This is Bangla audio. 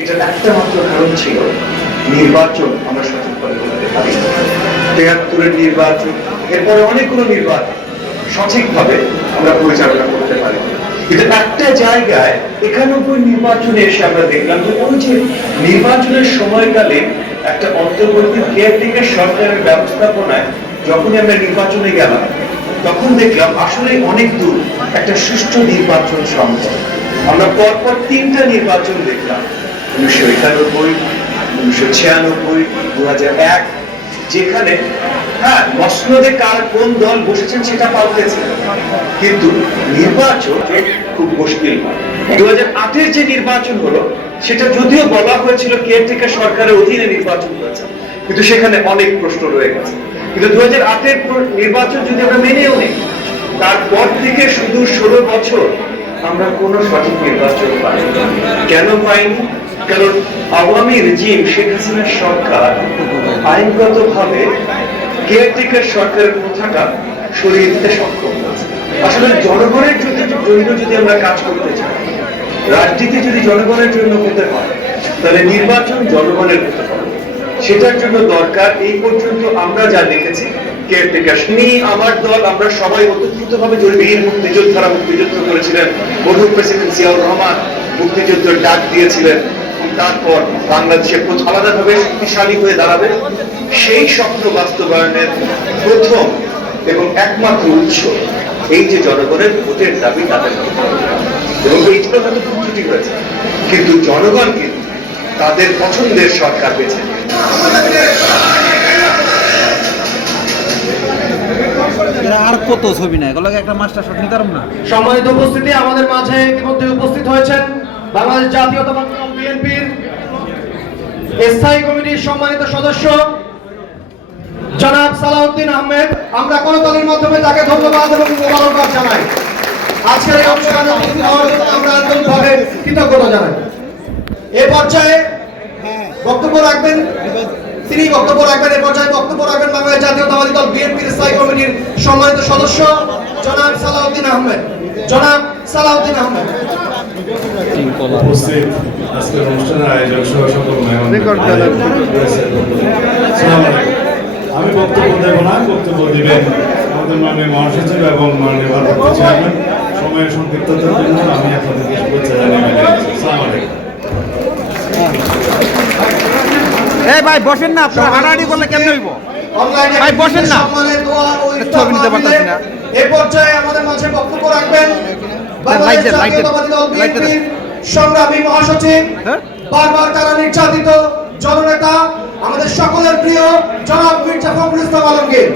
এটার একটা মাত্র কারণ ছিল নির্বাচন আমরা সঠিকভাবে করতে পারি। ৭৩-এর নির্বাচন, এরপরে অনেকগুলো নির্বাচন সঠিকভাবে আমরা পরিচালনা করতে পারি। কিন্তু একটা জায়গায় ৯১ নির্বাচনে এসে আমরা দেখলাম যে ওই যে নির্বাচনের সময়কালে একটা অন্তর্বর্তী কেয়ারটেকার সরকারের ব্যবস্থাপনায় যখনই আমরা নির্বাচনে গেলাম, তখন দেখলাম আসলে অনেক দূর একটা সুষ্ঠু নির্বাচন সম্ভব। আমরা পরপর ৩টা নির্বাচন দেখলাম, ১৯৯১, ১৯৯৬, ২০০১, যেখানে হ্যাঁ মসনদে কার কোন দল বসেছেন সেটা পাল্টেছে, কিন্তু নির্বাচন খুব মুশকিল হয়। ২০০৮-এর যে নির্বাচন হলো সেটা যদিও বলা হয়েছিল কেয়ারটেকার সরকারের অধীনে নির্বাচন হয়েছে, কিন্তু সেখানে অনেক প্রশ্ন রয়ে গেছে। কিন্তু ২০০৮-এর নির্বাচন যদি আমরা মেনেও নিই, তারপর থেকে শুধু ১৬ বছর আমরা কোনো সঠিক নির্বাচন পাইনি। কেন পাইনি? কারণ আওয়ামী রেজিম, শেখ হাসিনার সরকার আইনগতভাবে কেয়ারটেকার সরকারের প্রথাটা সরিয়ে দিতে সক্ষম হয়েছে। আসলে জনগণের জন্য যদি আমরা কাজ করতে চাই, রাজনীতি যদি জনগণের জন্য হতে হয়, তাহলে নির্বাচন জনগণের হতে হবে। সেটার জন্য দরকার এই পর্যন্ত আমরা যা দেখেছি কেয়ারটেকার, আমার দল, আমরা সবাই ওতপ্রোতভাবে জড়িত। বীর মুক্তিযোদ্ধারা মুক্তিযুদ্ধ করেছিলেন, মরহুম প্রেসিডেন্ট জিয়াউর রহমান মুক্তিযুদ্ধের ডাক দিয়েছিলেন, তারপর বাংলাদেশে আলাদাভাবে শক্তিশালী হয়ে দাঁড়াবে। সেই স্বপ্ন বাস্তবায়নের প্রথম এবং একমাত্র উৎস এই যে জনগণের ভোটের দাবি তাদের, এবং এইগুলো হয়তো খুব ত্রুটি হয়েছে, কিন্তু জনগণ কিন্তু তাদের পছন্দের সরকার বেছে আর কত ছবি নাই এগুলোকে একটা মাস্টার শট নিতে পারব না। সম্মানিত উপস্থিতি, আমাদের মাঝে ইতিমধ্যে উপস্থিত হয়েছেন বাংলাদেশ জাতীয়তাবাদী দল বিএনপির স্থায়ী কমিটির সম্মানিত সদস্য জনাব সালাউদ্দিন আহমেদ। আমরা করতালির মাধ্যমে তাকে ধন্যবাদ এবং মোবারকবাদ জানাই। আজকের এই অনুষ্ঠানে উপস্থিত হওয়ার জন্য আমরা আন্তরিকভাবে কৃতজ্ঞতা জানাই। এ পর্যায়ে বক্তব্য রাখবেন তিনি বক্তব্য রাখবেন এ পর্যায়ে বক্তব্য রাখবেন বাংলাদেশ জাতীয়তাবাদী দল বিএনপির স্থায়ী কমিটির সম্মানিত সদস্য জনাব সালাউদ্দিন আহমেদ। জনাব সালাউদ্দিন আহমেদ। উপস্থিত আজকের অনুষ্ঠানের আয়োজক সহ সকল আমি বক্তব্য দেব না, বক্তব্য দিবেন আমাদের মাননীয় মহাসচিব এবং মাননীয় ভারপ্রাপ্ত চেয়ারম্যান। সময়ের সংক্ষিপ্ততার জন্য আমি আপনাদেরকে শুভেচ্ছা জানিয়ে আসসালামু আলাইকুম। এই ভাই বসেন না, আপনারা হাঁটাহাঁটি করলে কেমন হইব? ভাই বসেন না, ছবি নিতে পারতেছি না। এই পর্যায়ে আমাদের মাঝে বক্তব্য রাখবেন বাংলাদেশ জাতীয়তাবাদী দল বিএনপির সংগ্রামী মহাসচিব, বারবার তারা নির্যাতিত জননেতা, আমাদের সকলের প্রিয় জনাব মির্জা ফখরুল ইসলাম আলমগীর।